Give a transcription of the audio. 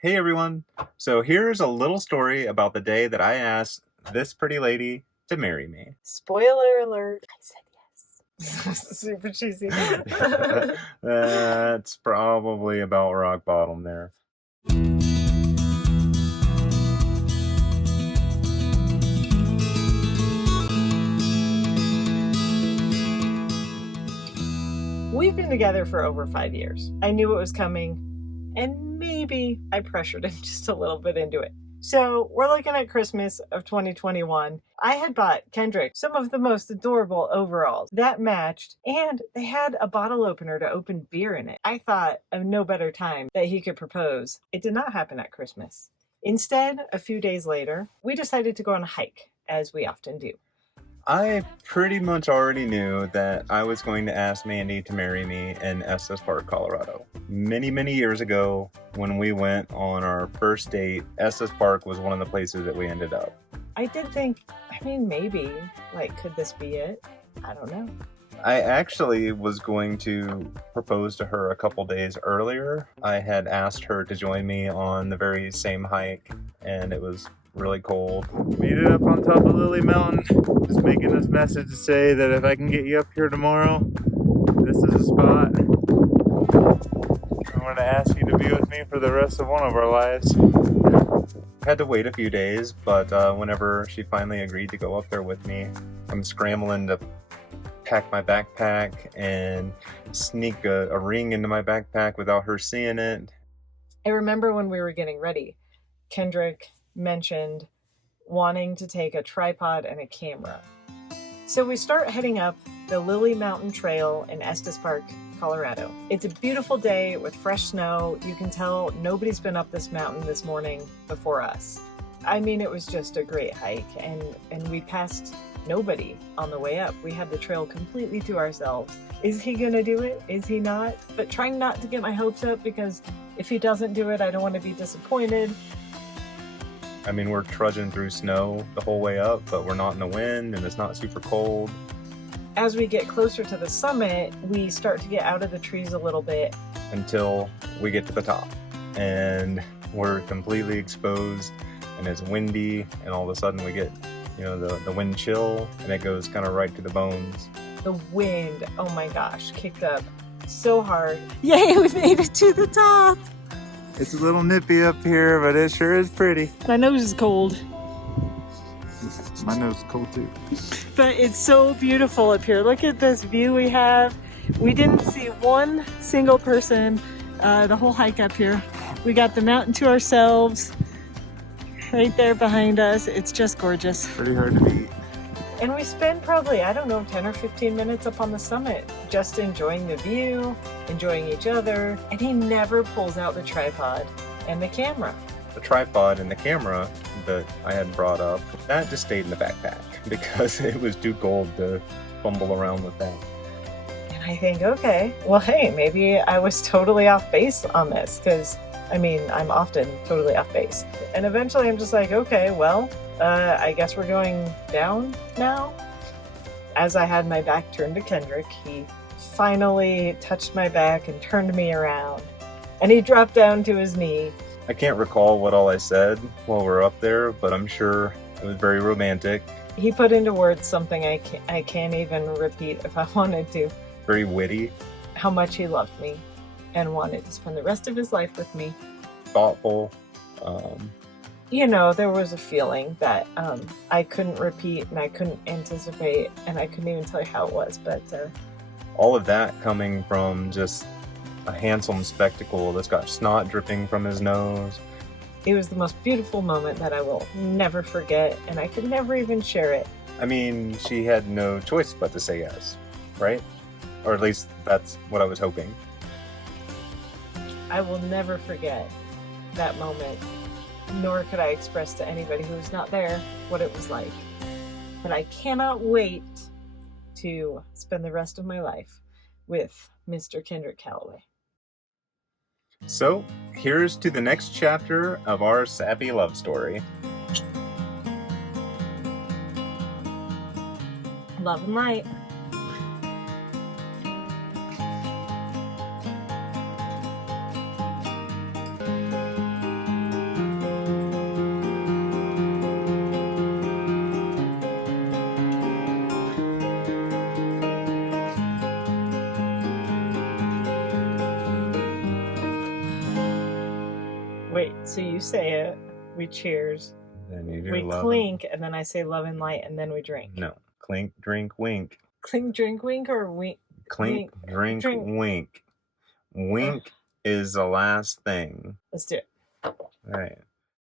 Hey everyone! So here's a little story about the day that I asked this pretty lady to marry me. Spoiler alert. I said yes. Super cheesy. That's probably about rock bottom there. We've been together for over 5 years. I knew it was coming, and maybe I pressured him just a little bit into it. So we're looking at Christmas of 2021. I had bought Kendrick some of the most adorable overalls that matched, and they had a bottle opener to open beer in it. I thought of no better time that he could propose. It did not happen at Christmas. Instead, a few days later, we decided to go on a hike, as we often do. I pretty much already knew that I was going to ask Mandy to marry me in Estes Park, Colorado. Many years ago, when we went on our first date, Estes Park was one of the places that we ended up. I did think, maybe, could this be it? I don't know. I actually was going to propose to her a couple days earlier. I had asked her to join me on the very same hike, and it was really cold. Meet it up on top of Lily Mountain. Just making this message to say that if I can get you up here tomorrow, this is a spot. I want to ask you to be with me for the rest of one of our lives. Had to wait a few days, but whenever she finally agreed to go up there with me, I'm scrambling to pack my backpack and sneak a ring into my backpack without her seeing it. I remember when we were getting ready, Kendrick mentioned wanting to take a tripod and a camera. So we start heading up the Lily Mountain Trail in Estes Park, Colorado. It's a beautiful day with fresh snow. You can tell nobody's been up this mountain this morning before us. It was just a great hike, and we passed nobody on the way up. We had the trail completely to ourselves. Is he gonna do it? Is he not? But trying not to get my hopes up, because if he doesn't do it, I don't want to be disappointed. We're trudging through snow the whole way up, but we're not in the wind and it's not super cold. As we get closer to the summit, we start to get out of the trees a little bit. Until we get to the top. And we're completely exposed and it's windy, and all of a sudden we get, the wind chill, and it goes kind of right to the bones. The wind, oh my gosh, kicked up so hard. Yay, we made it to the top! It's a little nippy up here, but it sure is pretty. My nose is cold. My nose is cold too. But it's so beautiful up here. Look at this view we have. We didn't see one single person the whole hike up here. We got the mountain to ourselves right there behind us. It's just gorgeous. Pretty hard to beat. And we spend probably, 10 or 15 minutes up on the summit, just enjoying the view, enjoying each other. And he never pulls out the tripod and the camera. The tripod and the camera that I had brought up, that just stayed in the backpack because it was too cold to fumble around with that. And I think, okay, well, hey, maybe I was totally off base on this, because I'm often totally off base. And eventually I'm just like, okay, well, I guess we're going down now. As I had my back turned to Kendrick, he finally touched my back and turned me around, and he dropped down to his knee. I can't recall what all I said while we're up there, but I'm sure it was very romantic. He put into words something I can't even repeat if I wanted to. Very witty. How much he loved me and wanted to spend the rest of his life with me. Thoughtful. There was a feeling that I couldn't repeat and I couldn't anticipate, and I couldn't even tell you how it was, but all of that coming from just a handsome spectacle that's got snot dripping from his nose. It was the most beautiful moment that I will never forget, and I could never even share it. She had no choice but to say yes, right? Or at least that's what I was hoping. I will never forget that moment, nor could I express to anybody who was not there what it was like. But I cannot wait to spend the rest of my life with Mr. Kendrick Calloway. So, here's to the next chapter of our sappy love story. Love and light. So you say it, we cheers, Then you do we love. clink, and then I say love and light, and then we drink. No. Clink, drink, wink. Clink, drink, wink, or wink? Clink, drink, wink. Wink is the last thing. Let's do it. All right.